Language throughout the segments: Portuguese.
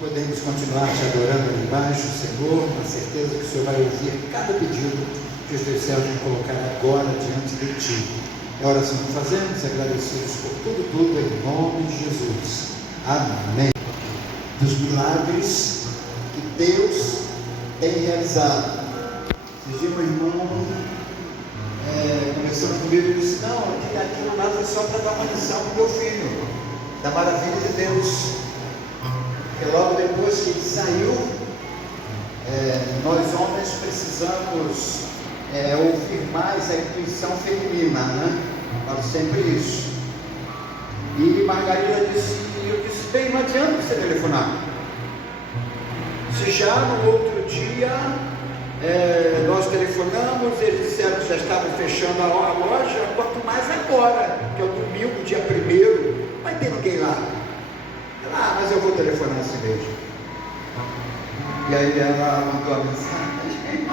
Podemos continuar te adorando ali embaixo, Senhor, na certeza que o Senhor vai ouvir cada pedido que os teus céus vão colocar agora diante de Ti. É a oração que fazemos, agradecidos por tudo, em nome de Jesus. Amém. Dos milagres que Deus tem realizado. Esse dia, meu irmão, conversando comigo, ele disse: não, aquilo lá foi só para dar uma lição para o meu filho, da maravilha de Deus. E logo depois que ele saiu, nós homens precisamos ouvir mais a intuição feminina, né? Falo sempre isso. E Margarida disse, eu disse, bem, não adianta você telefonar. Se já no outro dia nós telefonamos, eles disseram que já estavam fechando a loja, quanto mais agora, que é o domingo, dia 1º, vai ter ninguém lá. Mas eu vou telefonar assim mesmo. E aí ela mandou a mensagem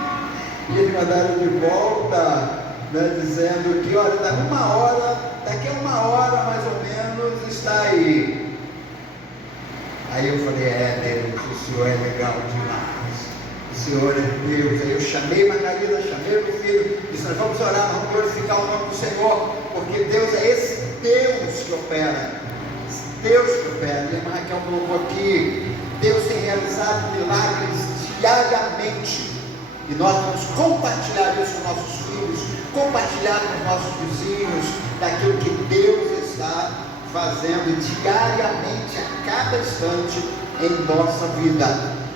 e eles mandaram de volta, né, dizendo que olha, daqui a uma hora mais ou menos está aí. Aí eu falei, Deus, o Senhor é legal demais, o Senhor é Deus. Aí eu chamei Margarida, chamei meu filho, disse, nós vamos orar, vamos glorificar o nome do Senhor, porque Deus é esse Deus que opera. Deus que opera. A irmã Raquel colocou aqui, Deus tem realizado milagres diariamente, e nós vamos compartilhar isso com nossos filhos, compartilhar com os nossos vizinhos, daquilo que Deus está fazendo diariamente, a cada instante em nossa vida.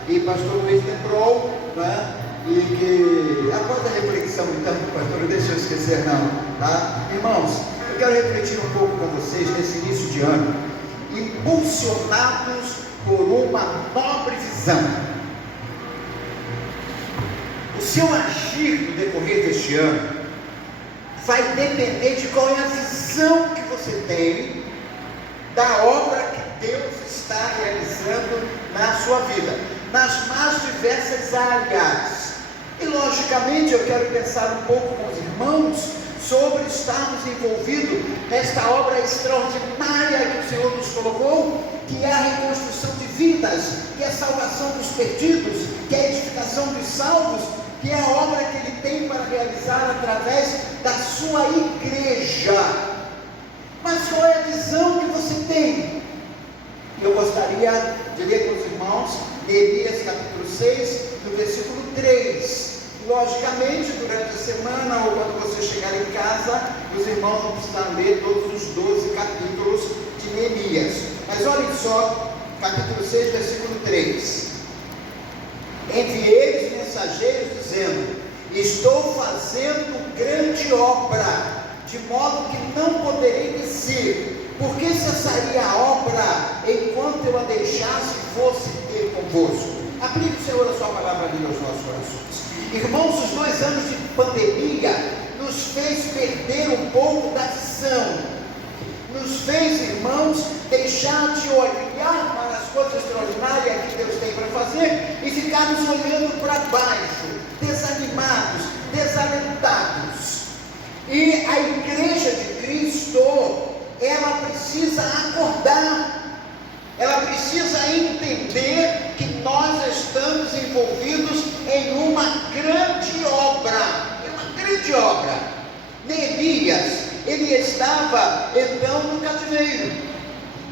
E pastor Luiz lembrou, né, e que após a reflexão, então, pastor, não deixa eu esquecer não, tá? Irmãos, eu quero refletir um pouco com vocês nesse início de ano, impulsionados por uma nobre visão. O seu agir no decorrer deste ano vai depender de qual é a visão que você tem da obra que Deus está realizando na sua vida, nas mais diversas áreas. E logicamente eu quero pensar um pouco com os irmãos sobre estarmos envolvidos nesta obra extraordinária que o Senhor nos colocou, que é a reconstrução de vidas, que é a salvação dos perdidos, que é a edificação dos salvos, que é a obra que Ele tem para realizar através da sua igreja. Mas qual é a visão que você tem? Eu gostaria de ler com os irmãos Neemias capítulo 6, no versículo 3. Logicamente, durante a semana ou quando você chegar em casa, os irmãos vão precisar ler todos os 12 capítulos de Neemias. Mas olhem só, capítulo 6, versículo 3. Enviei os mensageiros dizendo: estou fazendo grande obra, de modo que não poderei descer, porque cessaria a obra enquanto eu a deixasse e fosse ter convosco. Aplique, Senhor, a sua palavra ali aos nossos corações. Irmãos, os 2 anos de pandemia nos fez perder um pouco da visão, nos fez, irmãos, deixar de olhar para as coisas extraordinárias que Deus tem para fazer e ficarmos olhando para baixo, desanimados, desalentados. E a igreja de Cristo, ela precisa acordar, ela precisa entender que nós estamos envolvidos em uma grande obra, Neemias, ele estava então no cativeiro,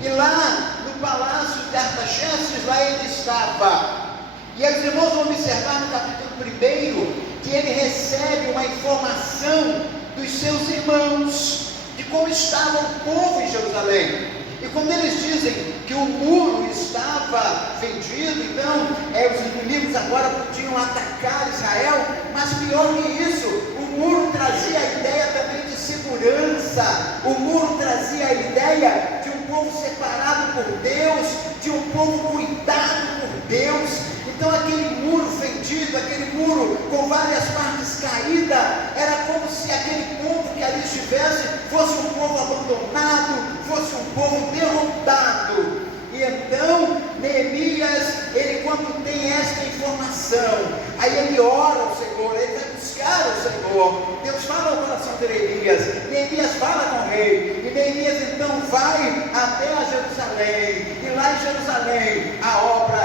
e lá no palácio de Artaxerxes, lá ele estava, e os irmãos vão observar no capítulo 1, que ele recebe uma informação dos seus irmãos, de como estava o povo em Jerusalém. E quando eles dizem que o muro estava vendido, então os inimigos agora podiam atacar Israel, mas pior que isso, o muro trazia a ideia também de segurança, o muro trazia a ideia de um povo separado por Deus, de um povo cuidado por Deus. Então aquele muro fendido, aquele muro com várias partes caídas, era como se aquele povo que ali estivesse fosse um povo abandonado, fosse um povo derrotado. E então Neemias, ele quando tem esta informação, aí ele ora ao Senhor, ele vai buscar o Senhor. Deus fala ao coração de Neemias fala com o rei, e Neemias então vai até a Jerusalém, e lá em Jerusalém a obra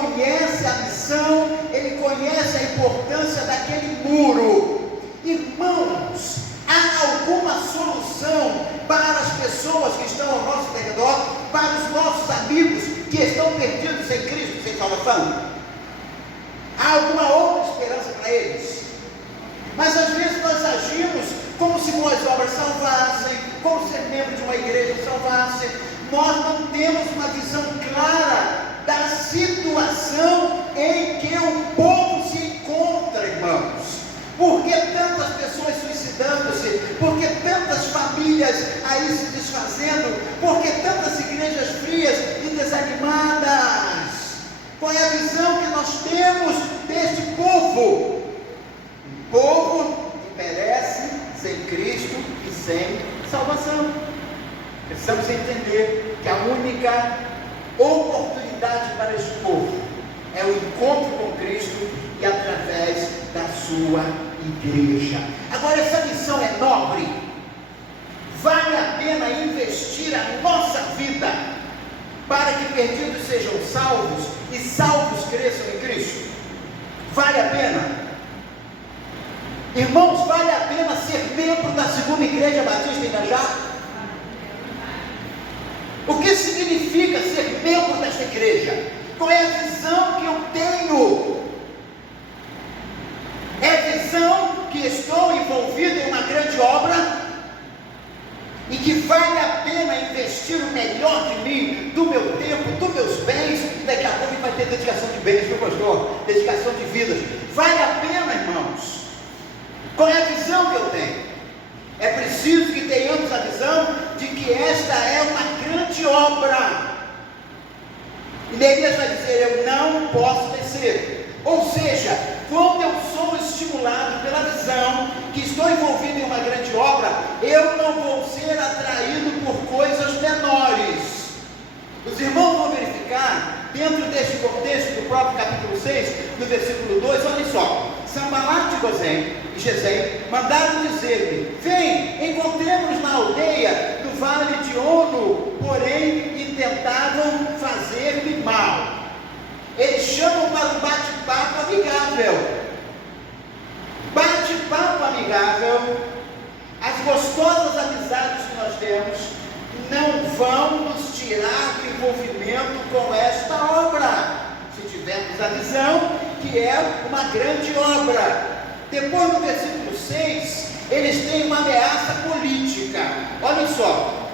conhece a missão, ele conhece a importância daquele muro. Irmãos, há alguma solução para as pessoas que estão ao nosso redor, para os nossos amigos que estão perdidos sem Cristo, sem salvação? Há alguma outra esperança para eles? Mas às vezes nós agimos como se boas obras salvassem, como ser membro de uma igreja salvasse. Nós não temos uma visão clara da situação em que o povo se encontra, irmãos. Por que tantas pessoas suicidando-se? Por que tantas famílias aí se desfazendo? Por que tantas igrejas frias e desanimadas? Qual é a visão que nós temos deste povo? Um povo que perece sem Cristo e sem salvação. Precisamos entender que a única oportunidade para este povo é o encontro com Cristo e através da sua igreja. Agora, essa missão é nobre. Vale a pena investir a nossa vida para que perdidos sejam salvos e salvos cresçam em Cristo? Vale a pena? Irmãos, vale a pena ser membro da Segunda Igreja Batista em Irajá? O que significa ser membro desta igreja? Qual é a visão que eu tenho? É a visão que estou envolvido em uma grande obra e que vale a pena investir o melhor de mim, do meu tempo, dos meus bens. Daqui a pouco vai ter dedicação de bens, viu, pastor? Dedicação de vidas. Vale a pena, irmãos? Qual é a visão que eu tenho? É preciso que tenhamos a visão de que esta é uma grande obra. E Neemias vai dizer: eu não posso descer. Ou seja, quando eu sou estimulado pela visão que estou envolvido em uma grande obra, eu não vou ser atraído por coisas menores. Os irmãos vão verificar, dentro deste contexto do próprio capítulo 6, no versículo 2, olhem só: Sanbalat e Gesem mandaram dizer-me: vem, encontremos-nos na aldeia do vale de Ono, porém intentavam fazer-me mal. Eles chamam para um bate-papo amigável. Bate-papo amigável. As gostosas amizades que nós temos não vão nos tirar do envolvimento com esta obra, se tivermos a visão que é uma grande obra. Depois, no versículo 6, eles têm uma ameaça política. Olhem só: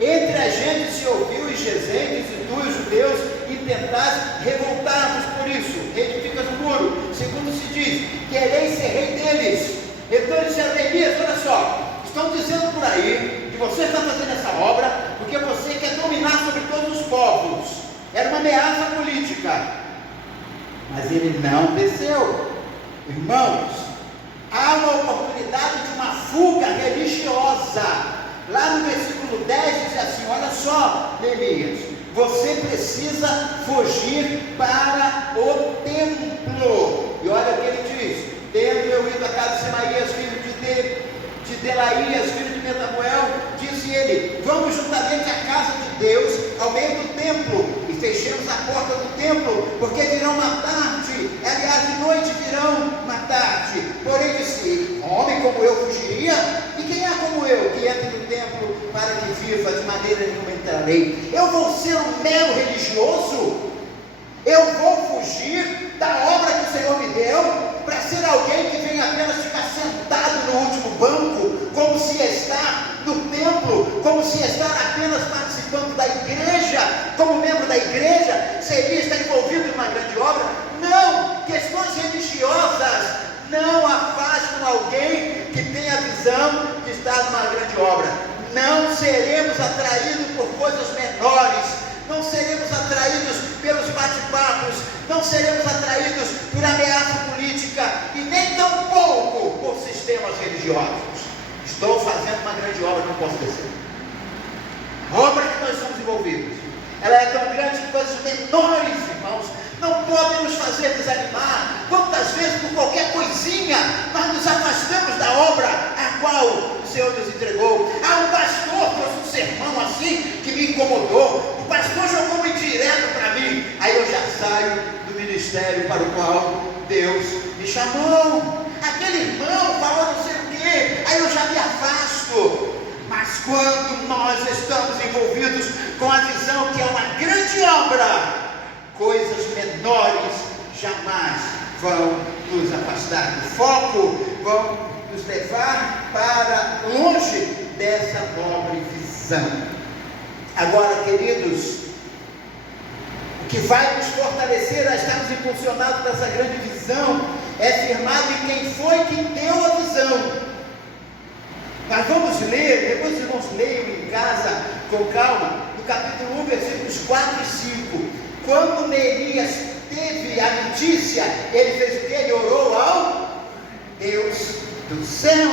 entre a gente se ouviu em Gesem, e tu e os judeus intentais revoltar-vos por isso, reedificas o muro, segundo se diz, quereis ser rei deles. Então eles disseram: Neemias, olha só, estão dizendo por aí que você está fazendo essa obra porque você quer dominar sobre todos os povos. Era uma ameaça política. Mas ele não desceu. Irmãos, há uma oportunidade de uma fuga religiosa. Lá no versículo 10 diz assim: olha só, Neemias, você precisa fugir para o templo. E olha o que ele diz: tendo eu ido à casa de Semaías, filho de Delaías, filho de Metamuel, disse ele: vamos juntamente à casa de Deus, ao meio do templo, e fechemos a porta do templo, porque virão matar-te. Aliás, de noite virão matar-te. Porém disse ele: um homem como eu fugiria? E quem é como eu que entre no templo para que viva? De maneira nenhuma entrarei. Eu vou ser um mero religioso? Eu vou fugir da obra que o Senhor me deu para ser alguém que vem apenas ficar sentado no último banco, como se está no templo, como se estar apenas participando da igreja, como membro da igreja, seria estar envolvido em uma grande obra? Não! Questões religiosas não afastam alguém que tem a visão de estar numa grande obra. Não seremos atraídos por coisas menores, não seremos atraídos pelos bate-papos, não seremos atraídos por ameaça política e nem tampouco por sistemas religiosos. Estou fazendo uma grande obra, não posso descer. A obra que nós estamos envolvidos, ela é tão grande que coisas menores, irmãos, não podem nos fazer desanimar. Quantas vezes, por qualquer coisinha, nós nos afastamos da obra a qual o Senhor nos entregou. Ah, o pastor trouxe um sermão assim que me incomodou, o pastor jogou uma indireta para mim, aí eu já saio do ministério para o qual Deus me chamou. Aquele irmão falou não sei o quê, aí eu já me afasto. Mas quando nós estamos envolvidos com a visão que é uma grande obra, coisas menores jamais vão nos afastar do foco, vão nos levar para longe dessa nobre visão. Agora, queridos, o que vai nos fortalecer a estarmos impulsionados dessa grande visão é firmado em quem foi que deu a visão. Nós vamos ler, depois os irmãos leiam em casa com calma, no capítulo 1, versículos 4 e 5. Quando Neemias teve a notícia, ele fez o que? Ele orou ao Deus do céu.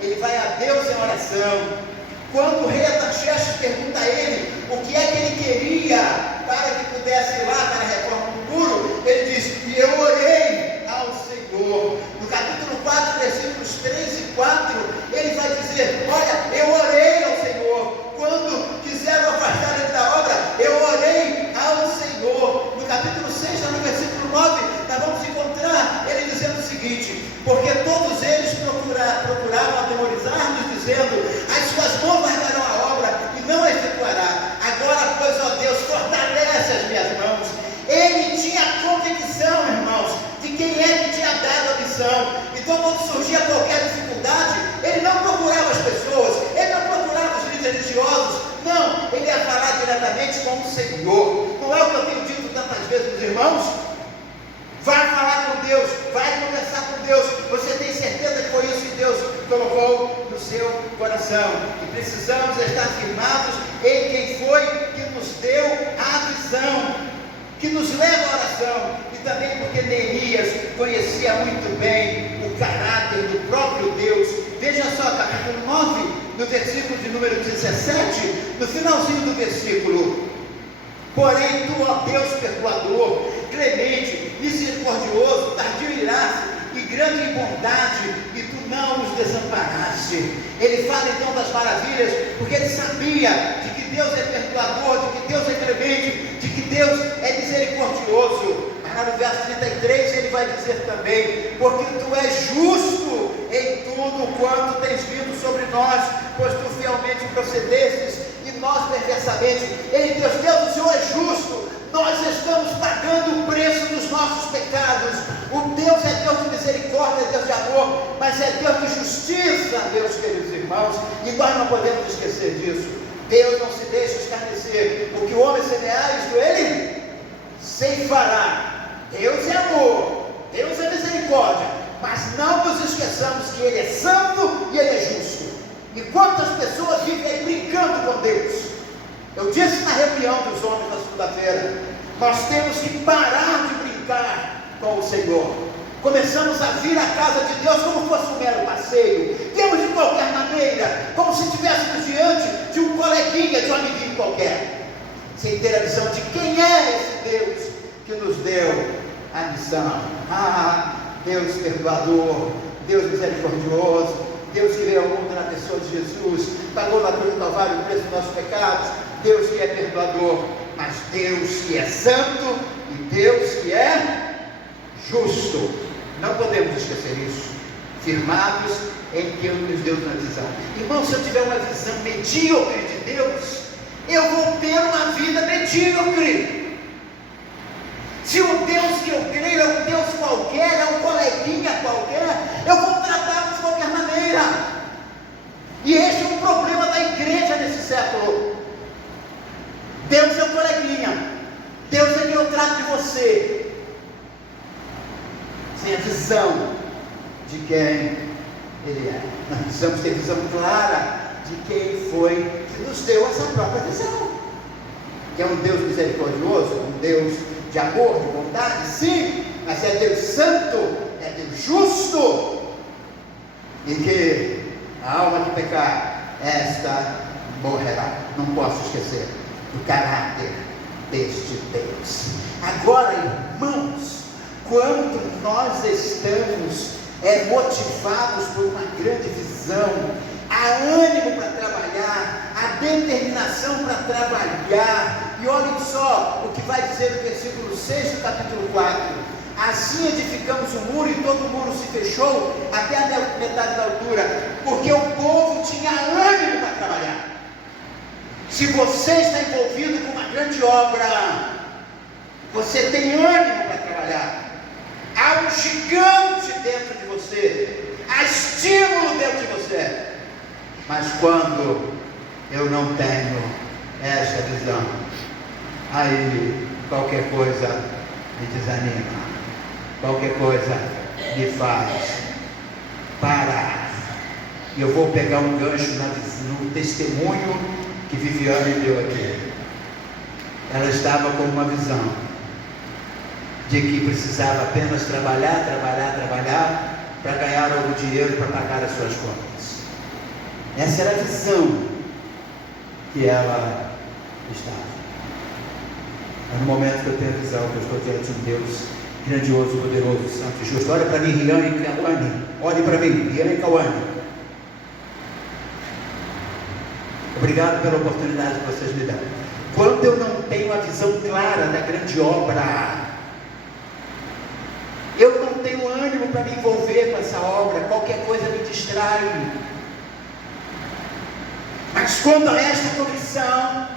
Ele vai a Deus em oração. Quando o rei Artaxerxes pergunta a ele o que é que ele queria para que pudesse ir lá para a reforma do muro, ele diz: e eu orei ao Senhor. No capítulo 4, versículos 3 e 4, ele vai dizer: olha, eu orei ao Senhor. Quando quiseram afastar ele da obra, eu orei ao Senhor. No capítulo 6, no versículo 9, nós vamos encontrar ele dizendo o seguinte: porque todos eles procuravam atemorizar-nos, dizendo: as suas mãos largarão a obra e não a efetuará. Agora, pois, ó Deus, fortalece as minhas mãos. Ele tinha convicção, irmãos, de quem é que tinha dado a missão. Então, quando surgia qualquer dificuldade, ele não procurava as pessoas, ele não procurava os líderes religiosos, não, ele ia falar diretamente com o Senhor. Não é o que eu tenho dito tantas vezes dos irmãos? Vai falar com Deus, vai conversar com Deus. Você tem certeza que foi isso que Deus colocou no seu coração? E precisamos estar firmados em quem foi que nos deu a visão, que nos leva à oração. E também porque Neemias conhecia muito bem o caráter do próprio Deus. Veja só, capítulo 9, no versículo de número 17, no finalzinho do versículo: porém tu, ó Deus perdoador, clemente, misericordioso, tardio em ira e grande em bondade, e tu não nos desamparaste. Ele fala então das maravilhas, porque ele sabia de que Deus é perdoador, de que Deus é clemente, de que Deus é misericordioso. Mas no verso 33 ele vai dizer também: porque tu és justo em tudo quanto tens vindo sobre nós, pois tu fielmente procedestes e nós perversamente. Ei, Deus, o Senhor é justo. Nós estamos pagando o preço dos nossos pecados. O Deus é Deus de misericórdia, é Deus de amor, mas é Deus de justiça, meus queridos irmãos, e nós não podemos esquecer disso. Deus não se deixa escarnecer. O que o homem semear, isto ele ceifará. Deus é amor, Deus é misericórdia, mas não nos esqueçamos que Ele é santo e Ele é justo. E quantas pessoas vivem aí brincando com Deus? Eu disse na reunião dos homens na segunda-feira: nós temos que parar de brincar com o Senhor. Começamos a vir à casa de Deus como fosse um mero passeio. Temos de qualquer maneira, como se estivéssemos diante de um coleguinha, de um amiguinho qualquer, sem ter a visão de quem é esse Deus que nos deu a missão. Deus perdoador, Deus misericordioso, Deus que veio ao mundo na pessoa de Jesus, pagou na cruz do Calvário o preço dos nossos pecados. Deus que é perdoador, mas Deus que é santo e Deus que é justo. Não podemos esquecer isso. Firmados em quem nos deu na visão. Irmão, se eu tiver uma visão medíocre de Deus, eu vou ter uma vida medíocre. Se o Deus que eu creio é um Deus qualquer, é um coleguinha qualquer, eu vou tratá-lo de qualquer maneira. E esse é um problema da igreja nesse século. Deus é um coleguinha, Deus é quem eu trato de você, sem a visão de quem Ele é. Nós precisamos ter visão clara de quem foi que nos deu essa própria visão. Que é um Deus misericordioso, um Deus de amor, de bondade, sim, mas é Deus santo, é Deus justo, e que a alma que pecar, esta morrerá. Não posso esquecer do caráter deste Deus. Agora, irmãos, quando nós estamos motivados por uma grande visão, há ânimo para trabalhar, há determinação para trabalhar. E olhem só o que vai dizer no versículo 6 do capítulo 4: Assim edificamos o muro, e todo o muro se fechou até a metade da altura, porque o povo tinha ânimo para trabalhar. Se você está envolvido com uma grande obra, você tem ânimo para trabalhar. Há um gigante dentro de você, há estímulo dentro de você. Mas quando eu não tenho essa visão, aí qualquer coisa me desanima, qualquer coisa me faz parar. E eu vou pegar um gancho no testemunho que Viviane deu aqui. Ela estava com uma visão de que precisava apenas trabalhar para ganhar algum dinheiro para pagar as suas contas. Essa era a visão que ela estava. Mas no momento que eu tenho a visão, que eu estou diante de um Deus grandioso, poderoso, santo e justo. Olha para mim, Riane Cauane. Olhe para mim, Riane Cauane. Obrigado pela oportunidade que vocês me dão. Quando eu não tenho a visão clara da grande obra, eu não tenho ânimo para me envolver com essa obra, qualquer coisa me distrai. Mas quando há esta convicção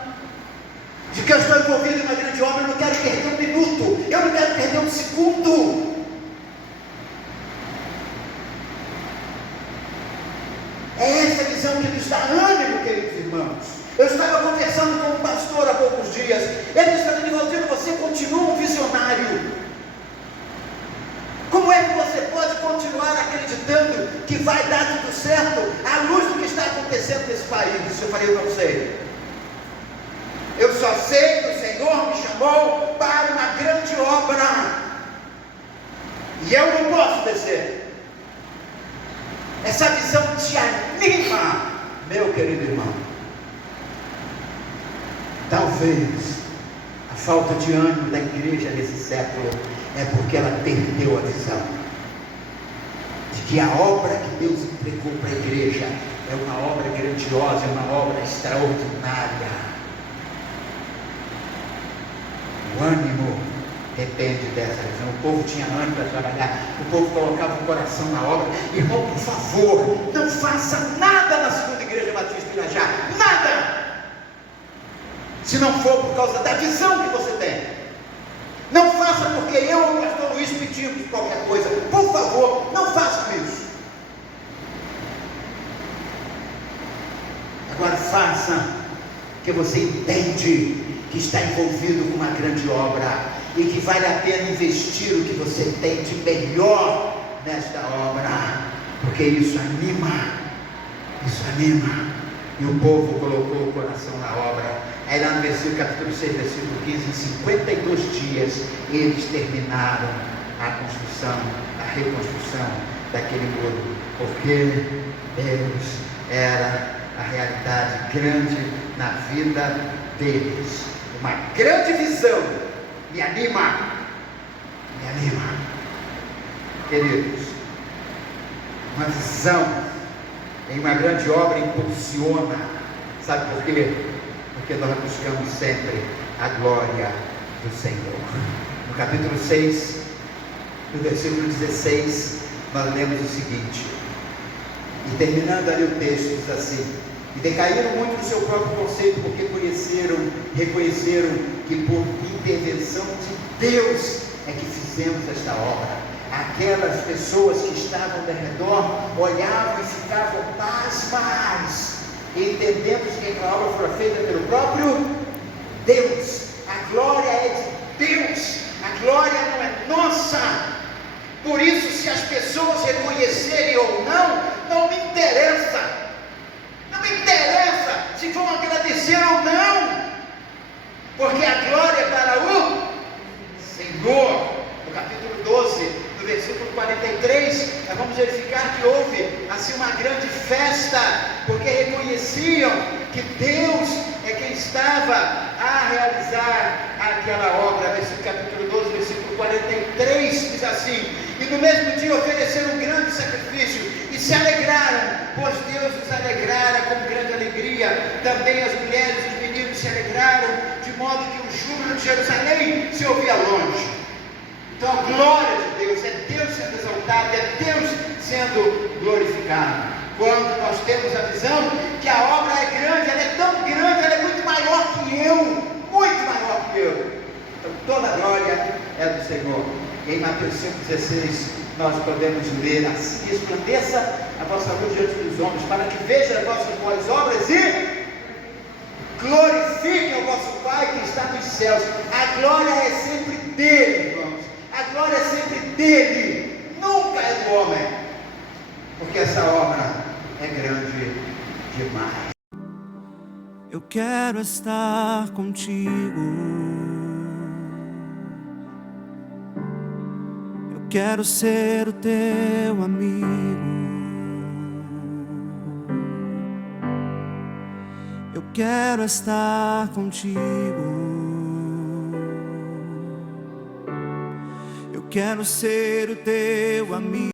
de que eu estou envolvido em uma grande obra, eu não quero perder um minuto, eu não quero perder um segundo. É essa visão que nos dá ânimo, queridos irmãos. Eu estava conversando com um pastor há poucos dias. Ele está me dizendo: você continua um visionário. Como é que você pode continuar acreditando que vai dar tudo certo à luz do que está acontecendo nesse país? Eu falei: eu não sei. Eu só sei que o Senhor me chamou para uma grande obra, e eu não posso descer. Essa visão te anima, meu querido irmão. Talvez a falta de ânimo da igreja nesse século é porque ela perdeu a visão de que a obra que Deus entregou para a igreja é uma obra grandiosa, é uma obra extraordinária. O ânimo depende dessa visão. O povo tinha ânimo para trabalhar, o povo colocava o coração na obra. Irmão, por favor, não faça nada na segunda igreja Batista Irajá, nada, se não for por causa da visão que você tem. Não faça porque eu ou o pastor Luiz pedimos qualquer coisa. Por favor, não façam isso. Agora faça que você entende que está envolvido com uma grande obra e que vale a pena investir o que você tem de melhor nesta obra, porque isso anima, e o povo colocou o coração na obra. Aí lá no versículo capítulo 6, versículo 15, em 52 dias eles terminaram a construção, a reconstrução daquele muro, porque Deus era a realidade grande na vida deles. Uma grande visão me anima, queridos. Uma visão em uma grande obra impulsiona. Sabe por quê? Porque nós buscamos sempre a glória do Senhor. No capítulo 6, no versículo 16, nós lemos o seguinte, e terminando ali o texto, diz assim: e decaíram muito no seu próprio conceito, porque reconheceram que por intervenção de Deus é que fizemos esta obra. Aquelas pessoas que estavam ao redor olhavam e ficavam pasmas, entendendo que a obra foi feita pelo próprio Deus. A glória é de Deus, a glória não é nossa. Por isso, se as pessoas reconhecerem ou não, não me interessa. Não me interessa se vão agradecer ou não, porque a glória é para o Senhor. No capítulo 12, no versículo 43, nós vamos verificar que houve assim uma grande festa, porque reconheciam que Deus é quem estava a realizar aquela obra. Versículo capítulo 12, versículo 43, diz assim: e no mesmo dia ofereceram um grande sacrifício e se alegraram, pois Deus os alegrara com grande alegria. Também as mulheres e os meninos se alegraram, de modo que o júbilo de Jerusalém se ouvia longe. Então a glória de Deus sendo exaltado, é Deus sendo glorificado. Quando nós temos a visão que a obra é grande, ela é tão grande, ela é muito maior que eu, muito maior que eu. Então toda a glória é do Senhor. E em Mateus 5,16 nós podemos ler assim: resplandeça a vossa luz diante dos homens, para que vejam as vossas boas obras e glorifiquem o vosso Pai que está nos céus. A glória é sempre dele, irmãos. A glória é sempre dele, nunca é do homem, porque essa obra é grande demais. Eu quero estar contigo. Eu quero ser o teu amigo. Eu quero estar contigo. Eu quero ser o teu amigo.